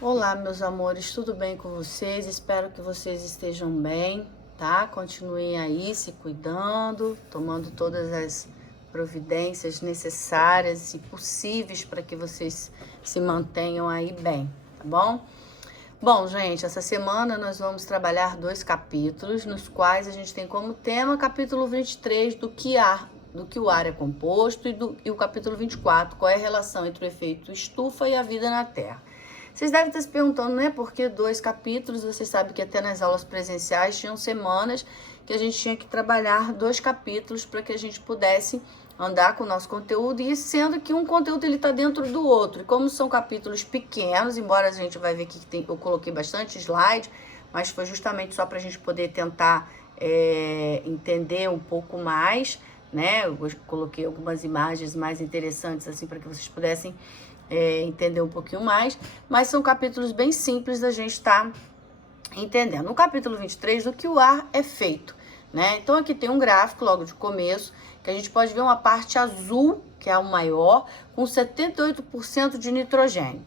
Olá, meus amores, tudo bem com vocês? Espero que vocês estejam bem, tá? Continuem aí se cuidando, tomando todas as providências necessárias e possíveis para que vocês se mantenham aí bem, tá bom? Bom, gente, essa semana nós vamos trabalhar 2 capítulos, nos quais a gente tem como tema capítulo 23 do que o ar é composto e o capítulo 24, qual é a relação entre o efeito estufa e a vida na Terra. Vocês devem estar se perguntando, né, por que 2 capítulos? Vocês sabem que até nas aulas presenciais tinham semanas que a gente tinha que trabalhar 2 capítulos para que a gente pudesse andar com o nosso conteúdo, e sendo que um conteúdo ele está dentro do outro. E como são capítulos pequenos, embora a gente vai ver que eu coloquei bastante slide, mas foi justamente só para a gente poder tentar entender um pouco mais, né? Eu coloquei algumas imagens mais interessantes assim para que vocês pudessem entender um pouquinho mais, mas são capítulos bem simples da gente estar entendendo. No capítulo 23, do que o ar é feito, né? Então aqui tem um gráfico logo de começo, que a gente pode ver uma parte azul, que é o maior, com 78% de nitrogênio.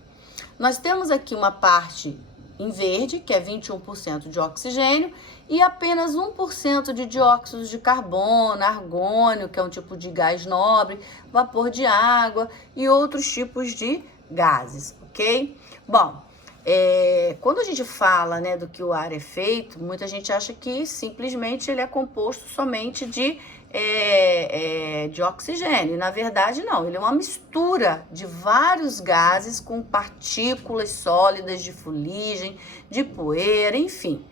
Nós temos aqui uma parte em verde, que é 21% de oxigênio, e apenas 1% de dióxido de carbono, argônio, que é um tipo de gás nobre, vapor de água e outros tipos de gases, ok? Bom, quando a gente fala, né, do que o ar é feito, muita gente acha que simplesmente ele é composto somente de oxigênio. Na verdade, não. Ele é uma mistura de vários gases com partículas sólidas de fuligem, de poeira, enfim.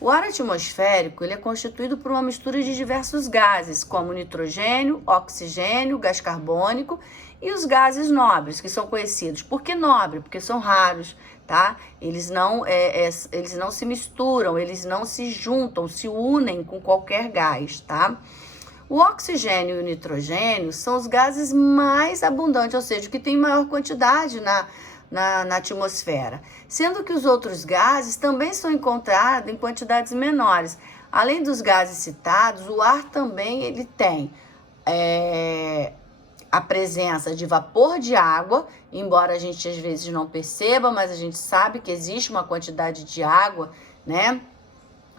O ar atmosférico ele é constituído por uma mistura de diversos gases, como nitrogênio, oxigênio, gás carbônico e os gases nobres, que são conhecidos. Por que nobre? Porque são raros, tá? Eles não se misturam, eles não se juntam, se unem com qualquer gás, tá? O oxigênio e o nitrogênio são os gases mais abundantes, ou seja, que tem maior quantidade na atmosfera, sendo que os outros gases também são encontrados em quantidades menores. Além dos gases citados, o ar também ele tem a presença de vapor de água, embora a gente às vezes não perceba, mas a gente sabe que existe uma quantidade de água, né?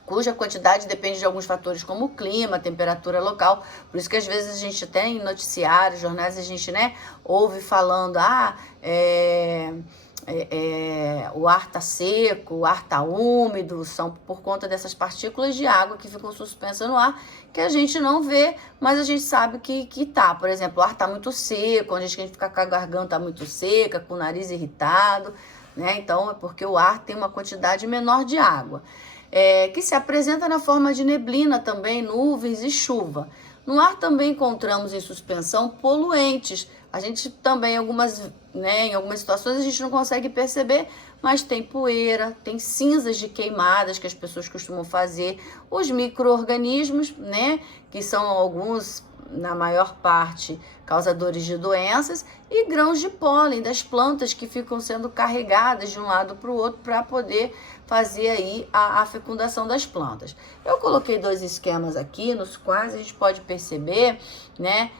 Cuja quantidade depende de alguns fatores como o clima, a temperatura local. Por isso que às vezes a gente tem em noticiários, jornais, a gente, né, ouve falando, o ar tá seco, o ar tá úmido, são por conta dessas partículas de água que ficam suspensas no ar, que a gente não vê, mas a gente sabe que tá. Por exemplo, o ar tá muito seco, onde a gente fica com a garganta muito seca, com o nariz irritado, né? Então é porque o ar tem uma quantidade menor de água. Que se apresenta na forma de neblina também, nuvens e chuva. No ar também encontramos em suspensão poluentes. A gente também, em algumas situações, a gente não consegue perceber, mas tem poeira, tem cinzas de queimadas que as pessoas costumam fazer, os micro-organismos, né, que são alguns, na maior parte, causadores de doenças, e grãos de pólen das plantas que ficam sendo carregadas de um lado para o outro para poder fazer aí a fecundação das plantas. Eu coloquei 2 esquemas aqui, nos quais a gente pode perceber, né,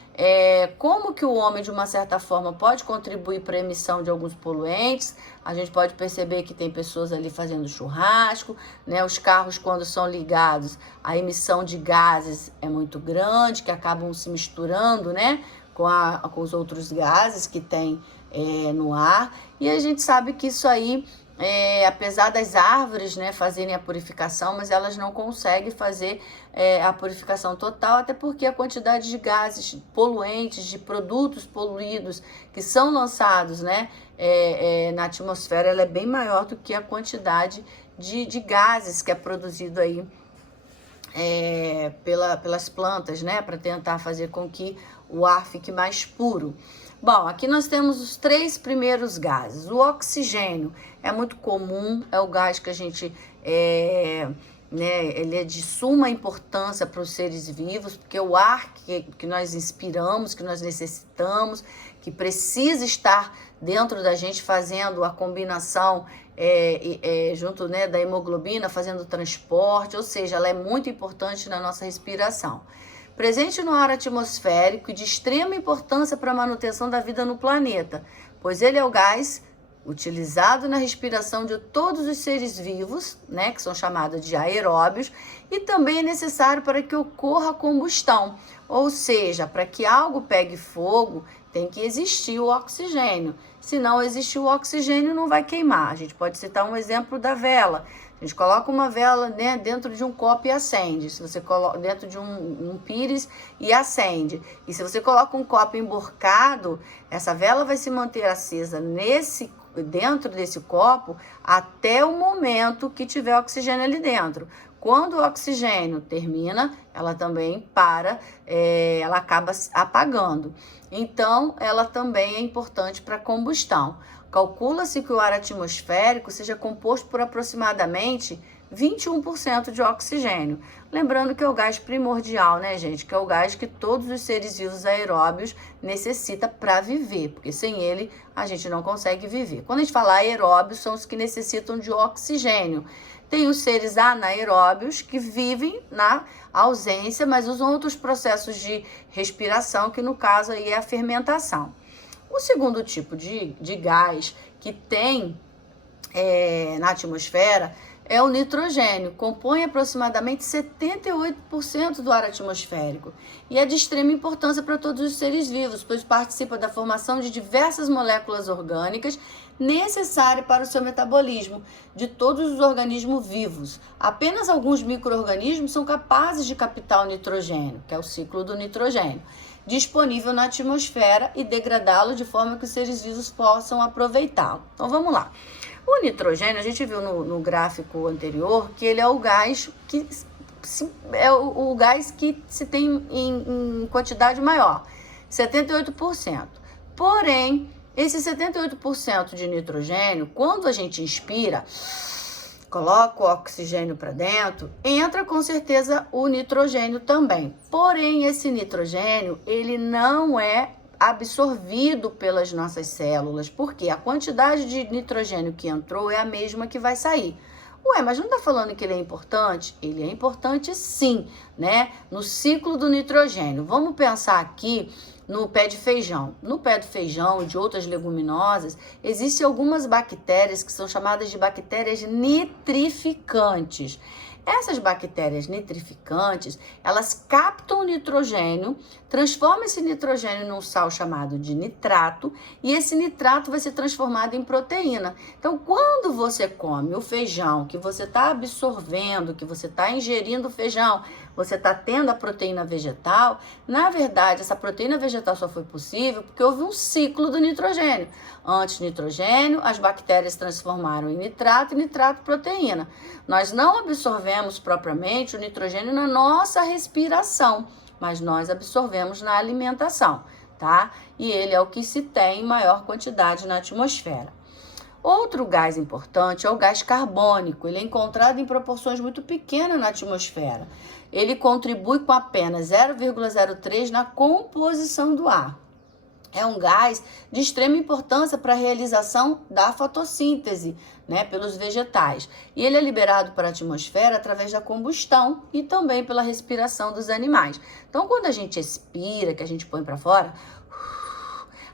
como que o homem, de uma certa forma, pode contribuir para a emissão de alguns poluentes. A gente pode perceber que tem pessoas ali fazendo churrasco, né, os carros, quando são ligados, a emissão de gases é muito grande, que acabam se misturando, né, com os outros gases que tem no ar, e a gente sabe que isso aí, apesar das árvores, né, fazerem a purificação, mas elas não conseguem fazer a purificação total, até porque a quantidade de gases poluentes, de produtos poluídos que são lançados, né, na atmosfera, ela é bem maior do que a quantidade de gases que é produzido aí pelas plantas, né, para tentar fazer com que o ar fique mais puro. Bom, aqui nós temos os 3 primeiros gases. O oxigênio é muito comum, é o gás que a gente, ele é de suma importância para os seres vivos, porque o ar que nós inspiramos, que nós necessitamos, que precisa estar dentro da gente fazendo a combinação junto, né, da hemoglobina, fazendo o transporte, ou seja, ela é muito importante na nossa respiração. Presente no ar atmosférico e de extrema importância para a manutenção da vida no planeta, pois ele é o gás utilizado na respiração de todos os seres vivos, né, que são chamados de aeróbios, e também é necessário para que ocorra a combustão, ou seja, para que algo pegue fogo, tem que existir o oxigênio. Se não existir o oxigênio, não vai queimar. A gente pode citar um exemplo da vela. A gente coloca uma vela, né, dentro de um copo e acende. Se você coloca dentro de um pires e acende. E se você coloca um copo emborcado, essa vela vai se manter acesa dentro desse copo até o momento que tiver oxigênio ali dentro. Quando o oxigênio termina, ela também ela acaba apagando. Então, ela também é importante para combustão. Calcula-se que o ar atmosférico seja composto por aproximadamente 21% de oxigênio. Lembrando que é o gás primordial, né, gente? Que é o gás que todos os seres vivos aeróbios necessitam para viver, porque sem ele a gente não consegue viver. Quando a gente fala aeróbios, são os que necessitam de oxigênio. Tem os seres anaeróbios que vivem na ausência, mas usam outros processos de respiração, que no caso aí é a fermentação. O segundo tipo de gás que tem na atmosfera é o nitrogênio, compõe aproximadamente 78% do ar atmosférico e é de extrema importância para todos os seres vivos, pois participa da formação de diversas moléculas orgânicas necessárias para o seu metabolismo de todos os organismos vivos. Apenas alguns micro-organismos são capazes de captar o nitrogênio, que é o ciclo do nitrogênio, disponível na atmosfera e degradá-lo de forma que os seres vivos possam aproveitá-lo. Então vamos lá. O nitrogênio, a gente viu no gráfico anterior que ele é o gás que se tem em quantidade maior, 78%. Porém, esse 78% de nitrogênio, quando a gente inspira, coloca o oxigênio para dentro, entra com certeza o nitrogênio também. Porém, esse nitrogênio, ele não é absorvido pelas nossas células, porque a quantidade de nitrogênio que entrou é a mesma que vai sair. Ué, mas não tá falando que ele é importante? Ele é importante sim, né? No ciclo do nitrogênio. Vamos pensar aqui no pé de feijão. No pé do feijão e de outras leguminosas, existem algumas bactérias que são chamadas de bactérias nitrificantes. Essas bactérias nitrificantes, elas captam o nitrogênio, transformam esse nitrogênio num sal chamado de nitrato, e esse nitrato vai ser transformado em proteína. Então, quando você come o feijão, que você está absorvendo, que você está ingerindo o feijão, você está tendo a proteína vegetal, na verdade, essa proteína vegetal só foi possível porque houve um ciclo do nitrogênio. Antes nitrogênio, as bactérias transformaram em nitrato e nitrato proteína. Nós não absorvemos propriamente o nitrogênio na nossa respiração, mas nós absorvemos na alimentação, tá? E ele é o que se tem em maior quantidade na atmosfera. Outro gás importante é o gás carbônico. Ele é encontrado em proporções muito pequenas na atmosfera. Ele contribui com apenas 0,03 na composição do ar. É um gás de extrema importância para a realização da fotossíntese, né, pelos vegetais. E ele é liberado para a atmosfera através da combustão e também pela respiração dos animais. Então, quando a gente expira, que a gente põe para fora,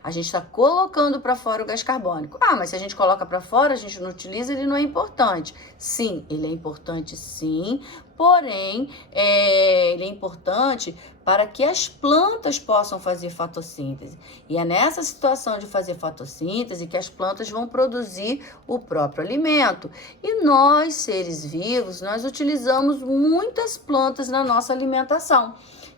a gente está colocando para fora o gás carbônico. Ah, mas se a gente coloca para fora, a gente não utiliza, ele não é importante. Sim, ele é importante sim, porém, ele é importante para que as plantas possam fazer fotossíntese. E é nessa situação de fazer fotossíntese que as plantas vão produzir o próprio alimento. E nós, seres vivos, nós utilizamos muitas plantas na nossa alimentação.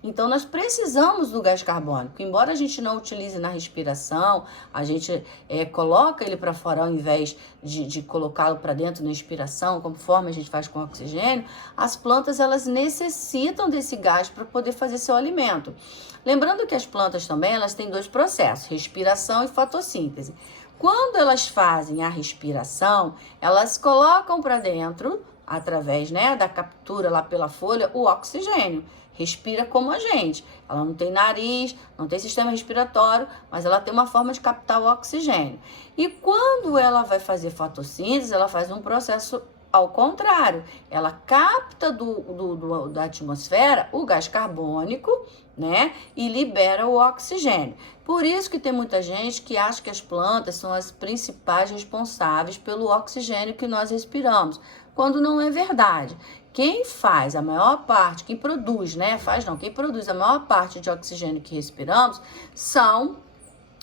Então, nós precisamos do gás carbônico. Embora a gente não utilize na respiração, a gente coloca ele para fora ao invés de colocá-lo para dentro na expiração, conforme a gente faz com o oxigênio, as plantas elas necessitam desse gás para poder fazer seu alimento. Lembrando que as plantas também elas têm dois processos, respiração e fotossíntese. Quando elas fazem a respiração, elas colocam para dentro, através, né, da captura lá pela folha, o oxigênio. Respira como a gente. Ela não tem nariz, não tem sistema respiratório, mas ela tem uma forma de captar o oxigênio. E quando ela vai fazer fotossíntese, ela faz um processo ao contrário, ela capta da atmosfera o gás carbônico, né? E libera o oxigênio. Por isso que tem muita gente que acha que as plantas são as principais responsáveis pelo oxigênio que nós respiramos, quando não é verdade. Quem faz a maior parte, quem produz, né? Quem produz a maior parte de oxigênio que respiramos são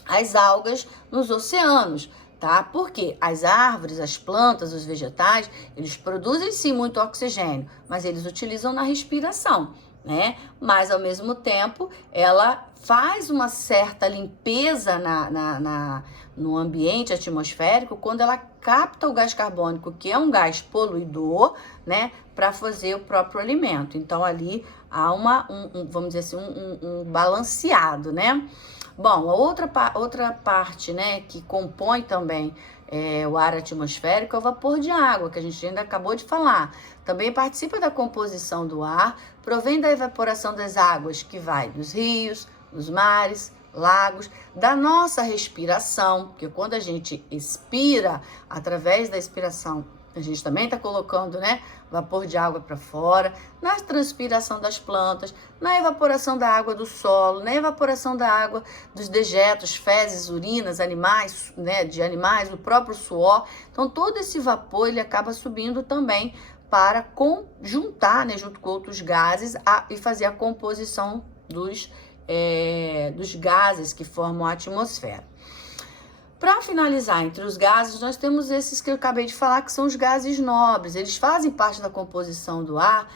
as algas nos oceanos, tá? Porque as árvores, as plantas, os vegetais, eles produzem sim muito oxigênio, mas eles utilizam na respiração, né? Mas ao mesmo tempo, ela faz uma certa limpeza no ambiente atmosférico quando ela capta o gás carbônico, que é um gás poluidor, né? Para fazer o próprio alimento. Então ali há vamos dizer assim, um balanceado, né? Bom, a outra parte, né, que compõe também o ar atmosférico é o vapor de água, que a gente ainda acabou de falar. Também participa da composição do ar, provém da evaporação das águas, que vai dos rios, dos mares, lagos, da nossa respiração, porque quando a gente expira, através da expiração, a gente também está colocando, né, vapor de água para fora, na transpiração das plantas, na evaporação da água do solo, na evaporação da água dos dejetos, fezes, urinas, animais, né, de animais, o próprio suor. Então, todo esse vapor, ele acaba subindo também para juntar, né, junto com outros gases e fazer a composição dos gases que formam a atmosfera. Para finalizar, entre os gases, nós temos esses que eu acabei de falar, que são os gases nobres. Eles fazem parte da composição do ar.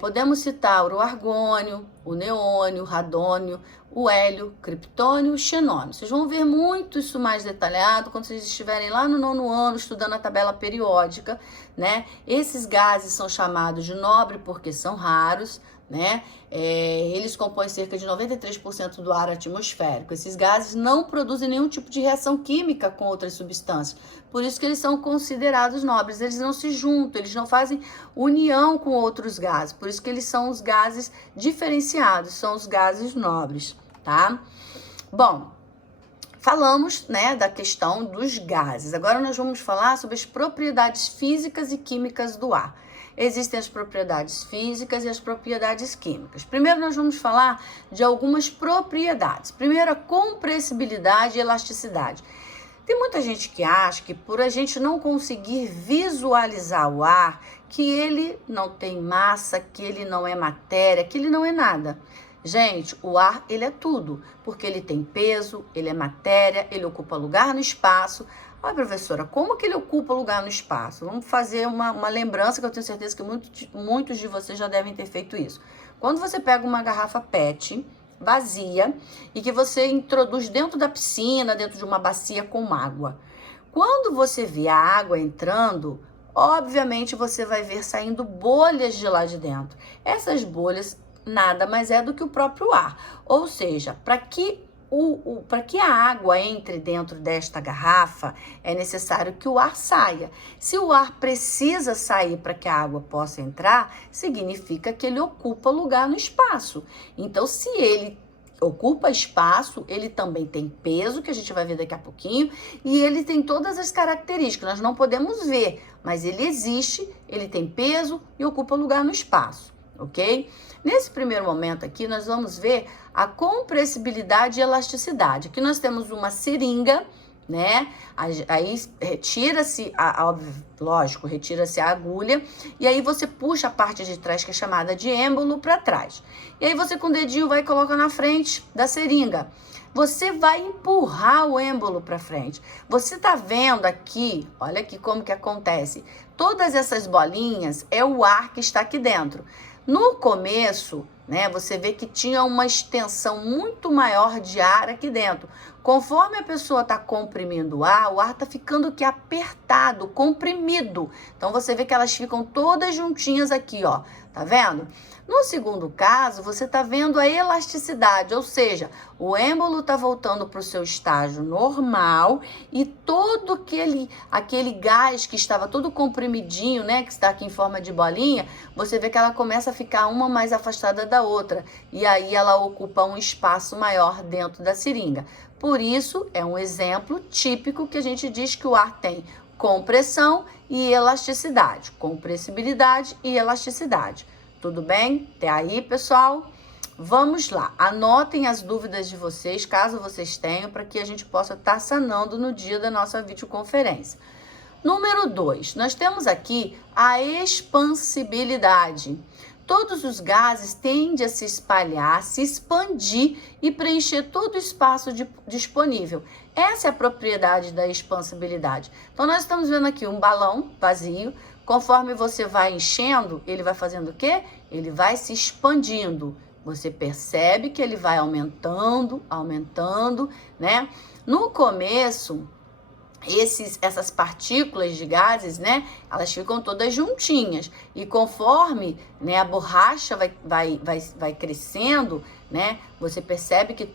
Podemos citar o argônio, o neônio, o radônio, o hélio, o criptônio e o xenônio. Vocês vão ver muito isso mais detalhado quando vocês estiverem lá no 9º ano estudando a tabela periódica, né? Esses gases são chamados de nobre porque são raros, né? Eles compõem cerca de 93% do ar atmosférico. Esses gases não produzem nenhum tipo de reação química com outras substâncias, por isso que eles são considerados nobres. Eles não se juntam, eles não fazem união com outros gases, por isso que eles são os gases diferenciados, são os gases nobres, tá? Bom, falamos, né, da questão dos gases. Agora nós vamos falar sobre as propriedades físicas e químicas do ar. Existem as propriedades físicas e as propriedades químicas. Primeiro nós vamos falar de algumas propriedades. Primeiro, a compressibilidade e elasticidade. Tem muita gente que acha que por a gente não conseguir visualizar o ar, que ele não tem massa, que ele não é matéria, que ele não é nada. Gente, o ar, ele é tudo, porque ele tem peso, ele é matéria, ele ocupa lugar no espaço. Olha, professora, como que ele ocupa lugar no espaço? Vamos fazer uma lembrança que eu tenho certeza que muitos de vocês já devem ter feito isso. Quando você pega uma garrafa PET vazia e que você introduz dentro da piscina, dentro de uma bacia com água. Quando você vê a água entrando, obviamente você vai ver saindo bolhas de lá de dentro. Essas bolhas nada mais é do que o próprio ar. Ou seja, para que a água entre dentro desta garrafa, é necessário que o ar saia. Se o ar precisa sair para que a água possa entrar, significa que ele ocupa lugar no espaço. Então, se ele ocupa espaço, ele também tem peso, que a gente vai ver daqui a pouquinho, e ele tem todas as características, nós não podemos ver, mas ele existe, ele tem peso e ocupa lugar no espaço, ok? Nesse primeiro momento aqui, nós vamos ver a compressibilidade e elasticidade. Aqui nós temos uma seringa, né? Aí retira-se, lógico, retira-se a agulha, e aí você puxa a parte de trás, que é chamada de êmbolo, para trás. E aí você com o dedinho vai e coloca na frente da seringa. Você vai empurrar o êmbolo para frente. Você tá vendo aqui, olha aqui como que acontece. Todas essas bolinhas é o ar que está aqui dentro. No começo, né, você vê que tinha uma extensão muito maior de ar aqui dentro. Conforme a pessoa está comprimindo o ar está ficando aqui apertado, comprimido. Então, você vê que elas ficam todas juntinhas aqui, ó. Tá vendo? No segundo caso, você está vendo a elasticidade, ou seja, o êmbolo está voltando para o seu estágio normal e todo aquele gás que estava todo comprimidinho, né, que está aqui em forma de bolinha, você vê que ela começa a ficar uma mais afastada da outra e aí ela ocupa um espaço maior dentro da seringa. Por isso, é um exemplo típico que a gente diz que o ar tem compressão e elasticidade, compressibilidade e elasticidade. Tudo bem? Até aí, pessoal? Vamos lá, anotem as dúvidas de vocês, caso vocês tenham, para que a gente possa estar sanando no dia da nossa videoconferência. Número 2, nós temos aqui a expansibilidade. Todos os gases tendem a se espalhar, se expandir e preencher todo o espaço disponível. Essa é a propriedade da expansibilidade. Então, nós estamos vendo aqui um balão vazio. Conforme você vai enchendo, ele vai fazendo o quê? Ele vai se expandindo. Você percebe que ele vai aumentando, né? No começo, essas partículas de gases, né, elas ficam todas juntinhas, e conforme, né, a borracha vai crescendo, né, você percebe que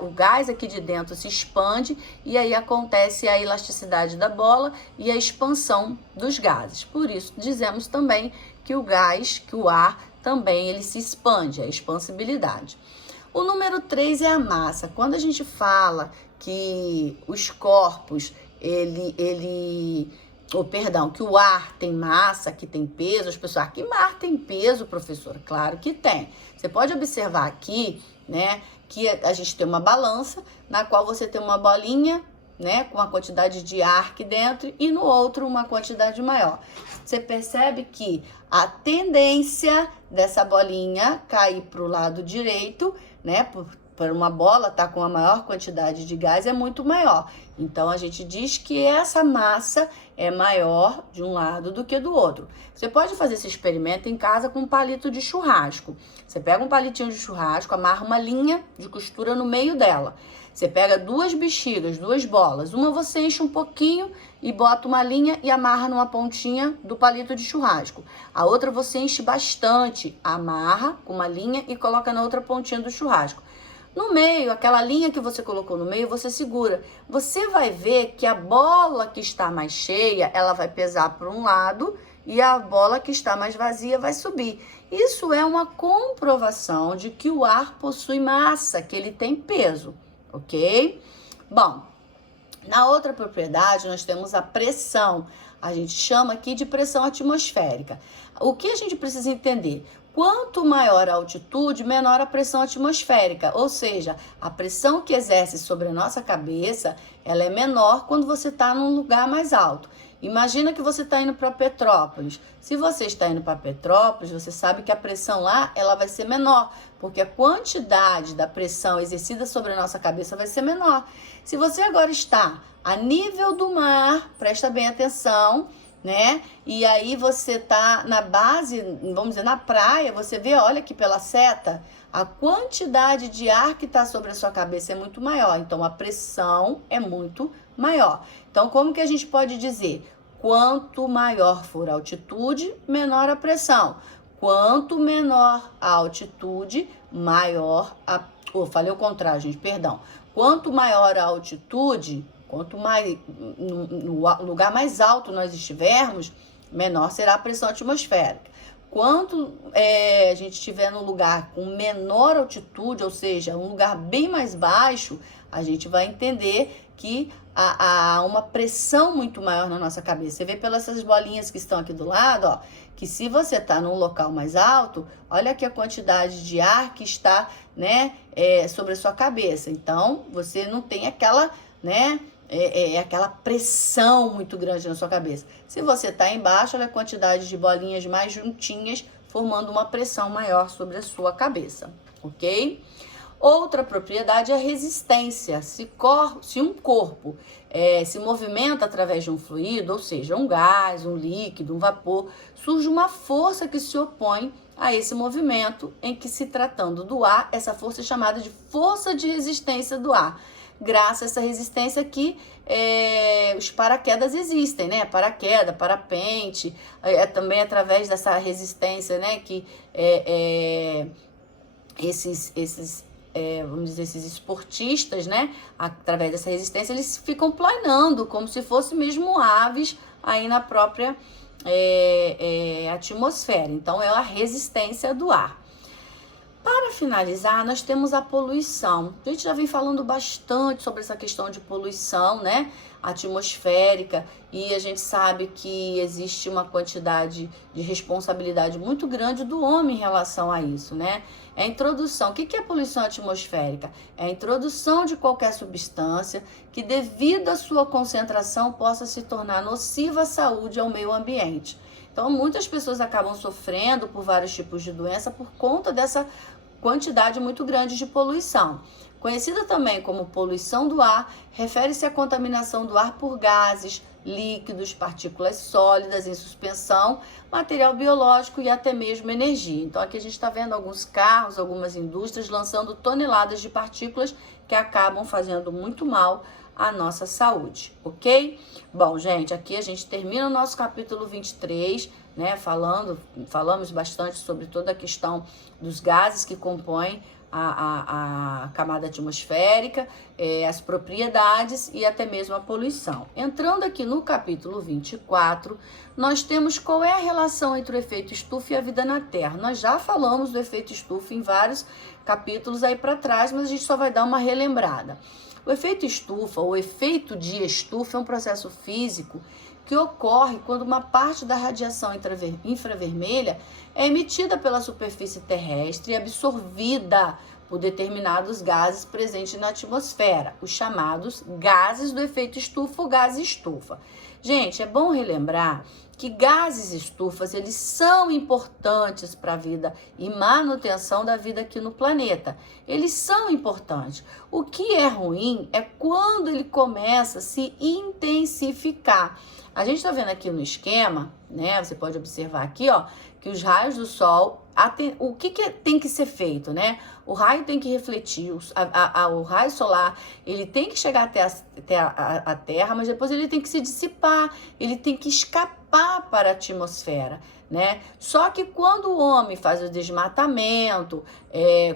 o gás aqui de dentro se expande, e aí acontece a elasticidade da bola e a expansão dos gases. Por isso dizemos também que o ar também ele se expande, a expansibilidade. O número 3 é a massa. Quando a gente fala que os corpos, que o ar tem massa, que tem peso, as pessoas, que ar tem peso, professora? Claro que tem. Você pode observar aqui, né, que a gente tem uma balança, na qual você tem uma bolinha, né, com uma quantidade de ar aqui dentro, e no outro uma quantidade maior. Você percebe que a tendência dessa bolinha cair para o lado direito, né, por uma bola estar com a maior quantidade de gás, é muito maior. Então, a gente diz que essa massa é maior de um lado do que do outro. Você pode fazer esse experimento em casa com um palito de churrasco. Você pega um palitinho de churrasco, amarra uma linha de costura no meio dela. Você pega 2 bexigas, 2 bolas. Uma você enche um pouquinho e bota uma linha e amarra numa pontinha do palito de churrasco. A outra você enche bastante, amarra com uma linha e coloca na outra pontinha do churrasco. No meio, aquela linha que você colocou no meio, você segura. Você vai ver que a bola que está mais cheia, ela vai pesar para um lado e a bola que está mais vazia vai subir. Isso é uma comprovação de que o ar possui massa, que ele tem peso, ok? Bom, na outra propriedade nós temos a pressão. A gente chama aqui de pressão atmosférica. O que a gente precisa entender? Quanto maior a altitude, menor a pressão atmosférica, ou seja, a pressão que exerce sobre a nossa cabeça, ela é menor quando você está num lugar mais alto. Imagina que você está indo para Petrópolis. Se você está indo para Petrópolis, você sabe que a pressão lá ela vai ser menor, porque a quantidade da pressão exercida sobre a nossa cabeça vai ser menor. Se você agora está a nível do mar, presta bem atenção, né? E aí você tá na base, vamos dizer, na praia, você vê, olha aqui pela seta, a quantidade de ar que está sobre a sua cabeça é muito maior, então a pressão é muito maior. Então, como que a gente pode dizer? Quanto maior for a altitude, menor a pressão. Quanto menor a altitude, maior a... falei o contrário, gente, perdão. Quanto maior a altitude... Quanto mais no lugar mais alto nós estivermos, menor será a pressão atmosférica. Quanto a gente estiver num lugar com menor altitude, ou seja, um lugar bem mais baixo, a gente vai entender que há uma pressão muito maior na nossa cabeça. Você vê pelas essas bolinhas que estão aqui do lado, ó, que se você está num local mais alto, olha aqui a quantidade de ar que está, né, sobre a sua cabeça. Então, você não tem aquela, né, aquela pressão muito grande na sua cabeça. Se você está embaixo, olha a quantidade de bolinhas mais juntinhas, formando uma pressão maior sobre a sua cabeça, ok? Outra propriedade é a resistência. Se um corpo se movimenta através de um fluido, ou seja, um gás, um líquido, um vapor, surge uma força que se opõe a esse movimento, em que, se tratando do ar, essa força é chamada de força de resistência do ar. Graças a essa resistência que os paraquedas existem, né? Paraquedas, parapente, também através dessa resistência, né? Que vamos dizer, esses esportistas, né? Através dessa resistência, eles ficam planando, como se fossem mesmo aves aí na própria atmosfera. Então, é a resistência do ar. Para finalizar, nós temos a poluição. A gente já vem falando bastante sobre essa questão de poluição, né? atmosférica, e a gente sabe que existe uma quantidade de responsabilidade muito grande do homem em relação a isso, né? É a introdução. O que é poluição atmosférica? É a introdução de qualquer substância que, devido à sua concentração, possa se tornar nociva à saúde e ao meio ambiente. Então, muitas pessoas acabam sofrendo por vários tipos de doença por conta dessa quantidade muito grande de poluição. Conhecida também como poluição do ar, refere-se à contaminação do ar por gases, líquidos, partículas sólidas em suspensão, material biológico e até mesmo energia. Então aqui a gente está vendo alguns carros, algumas indústrias lançando toneladas de partículas que acabam fazendo muito mal à nossa saúde, ok? Bom, gente, aqui a gente termina o nosso capítulo 23, né? Falamos bastante sobre toda a questão dos gases que compõem a camada atmosférica, as propriedades e até mesmo a poluição. Entrando aqui no capítulo 24, nós temos qual é a relação entre o efeito estufa e a vida na Terra. Nós já falamos do efeito estufa em vários capítulos aí para trás, mas a gente só vai dar uma relembrada. O efeito estufa, ou efeito de estufa, é um processo físico que ocorre quando uma parte da radiação infravermelha é emitida pela superfície terrestre e absorvida por determinados gases presentes na atmosfera, os chamados gases do efeito estufa ou gás estufa. Gente, é bom relembrar que gases estufas, eles são importantes para a vida e manutenção da vida aqui no planeta. Eles são importantes. O que é ruim é quando ele começa a se intensificar. A gente está vendo aqui no esquema, né? Você pode observar aqui, ó, que os raios do Sol, o que tem que ser feito, né? O raio tem que refletir, o raio solar, ele tem que chegar até a Terra, mas depois ele tem que se dissipar, ele tem que escapar para a atmosfera, né? Só que quando o homem faz o desmatamento,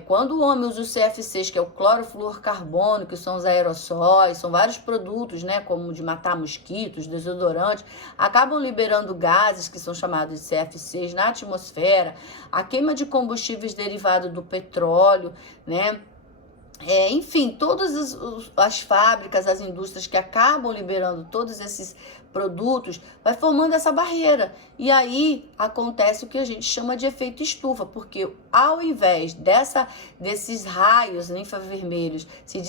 quando o homem usa o CFCs, que é o clorofluorcarbono, que são os aerossóis, são vários produtos, né, como de matar mosquitos, desodorantes, acabam liberando gases que são chamados de CFCs na atmosfera, a queima de combustíveis derivados do petróleo, né? Enfim, todas as fábricas, as indústrias que acabam liberando todos esses produtos, vai formando essa barreira. E aí acontece o que a gente chama de efeito estufa, porque ao invés desses raios infravermelhos se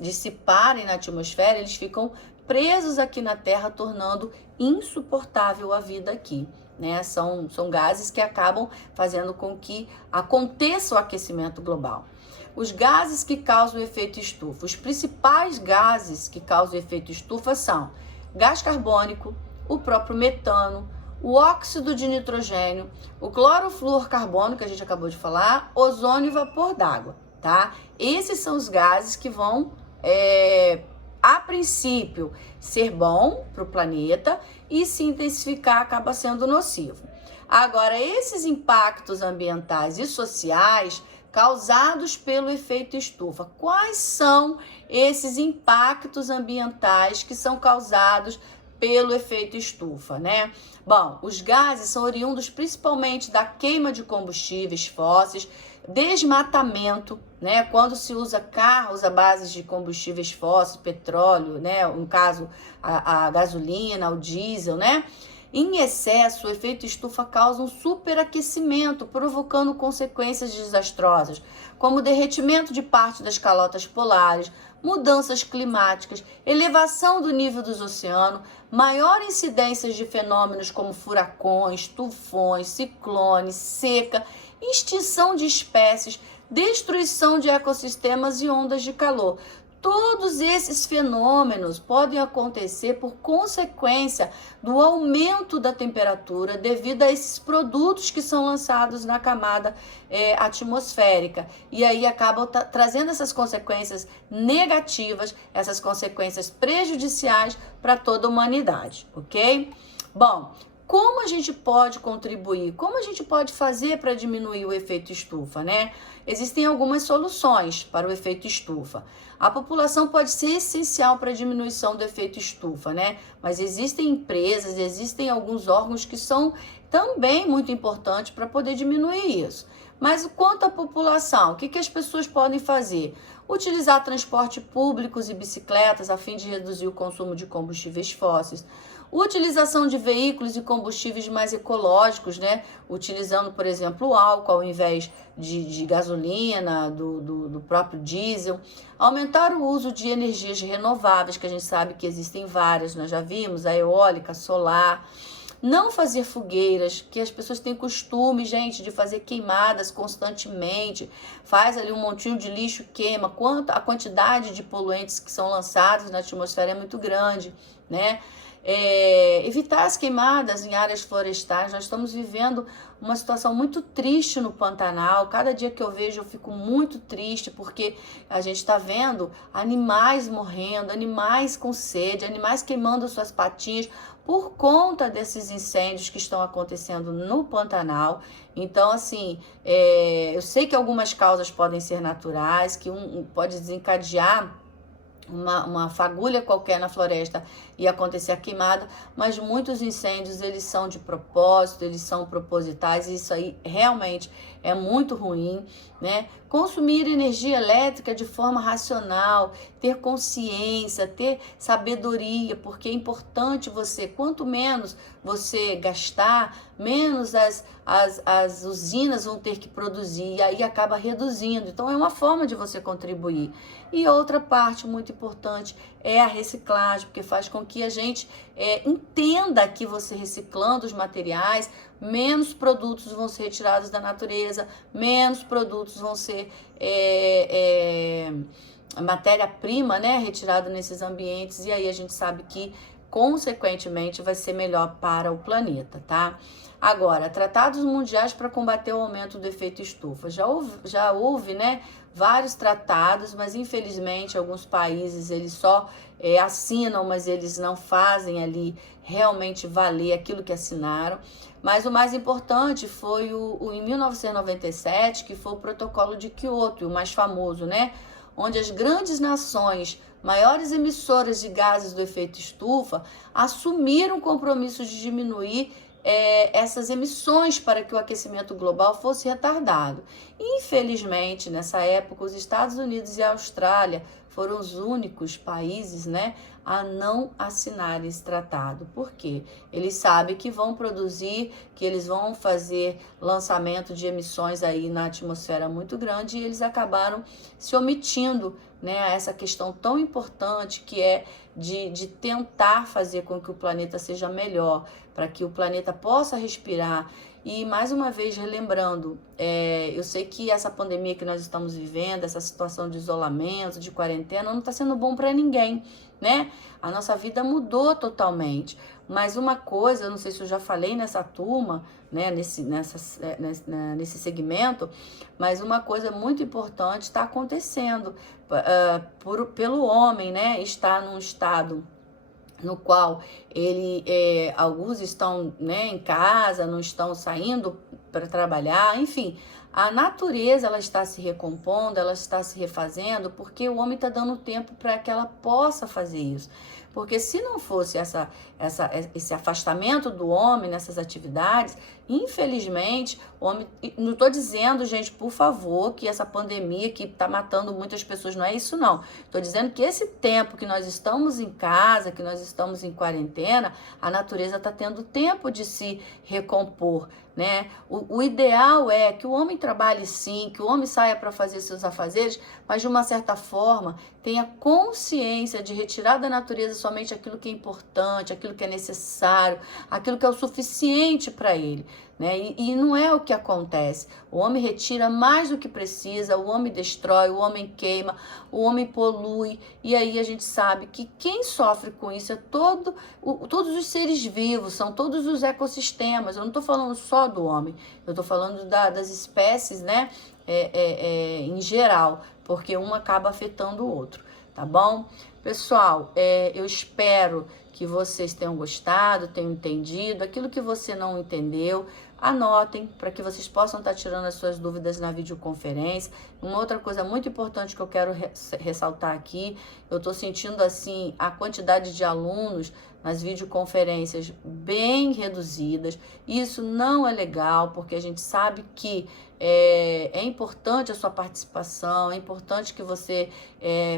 dissiparem na atmosfera, eles ficam presos aqui na Terra, tornando insuportável a vida aqui. Né? São gases que acabam fazendo com que aconteça o aquecimento global. Os gases que causam o efeito estufa. Os principais gases que causam o efeito estufa são gás carbônico, o próprio metano, o óxido de nitrogênio, o clorofluorcarbono, que a gente acabou de falar, ozônio e vapor d'água, tá? Esses são os gases que vão, a princípio, ser bom para o planeta e se intensificar acaba sendo nocivo. Agora, esses impactos ambientais e sociais causados pelo efeito estufa. Quais são esses impactos ambientais que são causados pelo efeito estufa, né? Bom, os gases são oriundos principalmente da queima de combustíveis fósseis, desmatamento, né? Quando se usa carros à base de combustíveis fósseis, petróleo, né? No caso, a gasolina, o diesel, né? Em excesso, o efeito estufa causa um superaquecimento, provocando consequências desastrosas, como derretimento de parte das calotas polares, mudanças climáticas, elevação do nível dos oceanos, maior incidência de fenômenos como furacões, tufões, ciclones, seca, extinção de espécies, destruição de ecossistemas e ondas de calor. Todos esses fenômenos podem acontecer por consequência do aumento da temperatura devido a esses produtos que são lançados na camada atmosférica. E aí acabam trazendo essas consequências negativas, essas consequências prejudiciais para toda a humanidade, ok? Bom, como a gente pode contribuir? Como a gente pode fazer para diminuir o efeito estufa, né? Existem algumas soluções para o efeito estufa. A população pode ser essencial para a diminuição do efeito estufa, né? Mas existem empresas, existem alguns órgãos que são também muito importantes para poder diminuir isso. Mas quanto à população, o que as pessoas podem fazer? utilizar transporte públicos e bicicletas a fim de reduzir o consumo de combustíveis fósseis, utilização de veículos e combustíveis mais ecológicos, né? Utilizando, por exemplo, o álcool ao invés de gasolina, do próprio diesel. Aumentar o uso de energias renováveis, que a gente sabe que existem várias, nós já vimos, a eólica, solar. Não fazer fogueiras, que as pessoas têm costume, gente, de fazer queimadas constantemente. Faz ali um montinho de lixo, queima. A quantidade de poluentes que são lançados na atmosfera é muito grande, né? Evitar as queimadas em áreas florestais. Nós estamos vivendo uma situação muito triste no Pantanal. Cada dia que eu vejo eu fico muito triste, porque a gente está vendo animais morrendo, animais com sede, animais queimando suas patinhas por conta desses incêndios que estão acontecendo no Pantanal. Então, assim, eu sei que algumas causas podem ser naturais, que pode desencadear uma fagulha qualquer na floresta e acontecer a queimada, mas muitos incêndios, eles são de propósito, eles são propositais, e isso aí realmente é muito ruim, né? Consumir energia elétrica de forma racional, ter consciência, ter sabedoria, porque é importante você, quanto menos você gastar, menos as usinas vão ter que produzir, e aí acaba reduzindo. Então é uma forma de você contribuir. E outra parte muito importante é a reciclagem, porque faz com que a gente entenda que você reciclando os materiais, menos produtos vão ser retirados da natureza, menos produtos vão ser matéria-prima, né, retirada nesses ambientes, e aí a gente sabe que, consequentemente, vai ser melhor para o planeta, tá? Agora, tratados mundiais para combater o aumento do efeito estufa. Já houve, né, vários tratados, mas infelizmente alguns países eles só assinam, mas eles não fazem ali realmente valer aquilo que assinaram. Mas o mais importante foi em 1997, que foi o Protocolo de Kyoto, o mais famoso, né? Onde as grandes nações, maiores emissoras de gases do efeito estufa, assumiram o compromisso de diminuir essas emissões para que o aquecimento global fosse retardado. Infelizmente, nessa época, os Estados Unidos e a Austrália foram os únicos países, né, a não assinar esse tratado. Por quê? Eles sabem que vão produzir, que eles vão fazer lançamento de emissões aí na atmosfera muito grande, e eles acabaram se omitindo, né, a essa questão tão importante que é de tentar fazer com que o planeta seja melhor, para que o planeta possa respirar. E mais uma vez, relembrando, eu sei que essa pandemia que nós estamos vivendo, essa situação de isolamento, de quarentena, não está sendo bom para ninguém, né? A nossa vida mudou totalmente. Mas uma coisa, eu não sei se eu já falei nessa turma, né, nesse segmento, mas uma coisa muito importante está acontecendo pelo homem, né? Está num estado no qual alguns estão, né, em casa, não estão saindo para trabalhar, enfim. A natureza, ela está se recompondo, ela está se refazendo, porque o homem está dando tempo para que ela possa fazer isso. Porque se não fosse esse afastamento do homem nessas atividades, infelizmente, o homem, não estou dizendo, gente, por favor, que essa pandemia que está matando muitas pessoas, não é isso não. Estou dizendo que esse tempo que nós estamos em casa, que nós estamos em quarentena, a natureza está tendo tempo de se recompor, né? O ideal é que o homem trabalhe sim, que o homem saia para fazer seus afazeres, mas de uma certa forma tenha consciência de retirar da natureza somente aquilo que é importante, aquilo que é necessário, aquilo que é o suficiente para ele, né? E não é o que acontece. O homem retira mais do que precisa, o homem destrói, o homem queima, o homem polui, e aí a gente sabe que quem sofre com isso é todos os seres vivos, são todos os ecossistemas. Eu não estou falando só do homem, eu estou falando das espécies, né, em geral, porque um acaba afetando o outro, tá bom? Pessoal, eu espero que vocês tenham gostado, tenham entendido. Aquilo que você não entendeu, anotem para que vocês possam estar tirando as suas dúvidas na videoconferência. Uma outra coisa muito importante que eu quero ressaltar aqui, eu estou sentindo assim a quantidade de alunos nas videoconferências bem reduzidas. Isso não é legal, porque a gente sabe que é importante a sua participação, é importante que você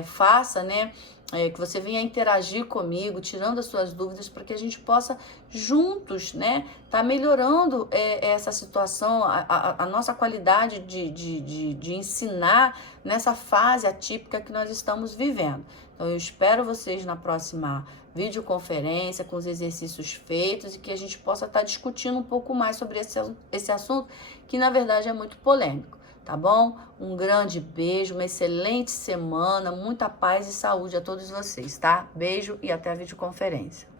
faça, né? Que você venha interagir comigo, tirando as suas dúvidas, para que a gente possa juntos, né, tá melhorando essa situação, a nossa qualidade de ensinar nessa fase atípica que nós estamos vivendo. Então, eu espero vocês na próxima videoconferência, com os exercícios feitos, e que a gente possa estar discutindo um pouco mais sobre esse assunto, que na verdade é muito polêmico. Tá bom? Um grande beijo, uma excelente semana, muita paz e saúde a todos vocês, tá? Beijo e até a videoconferência.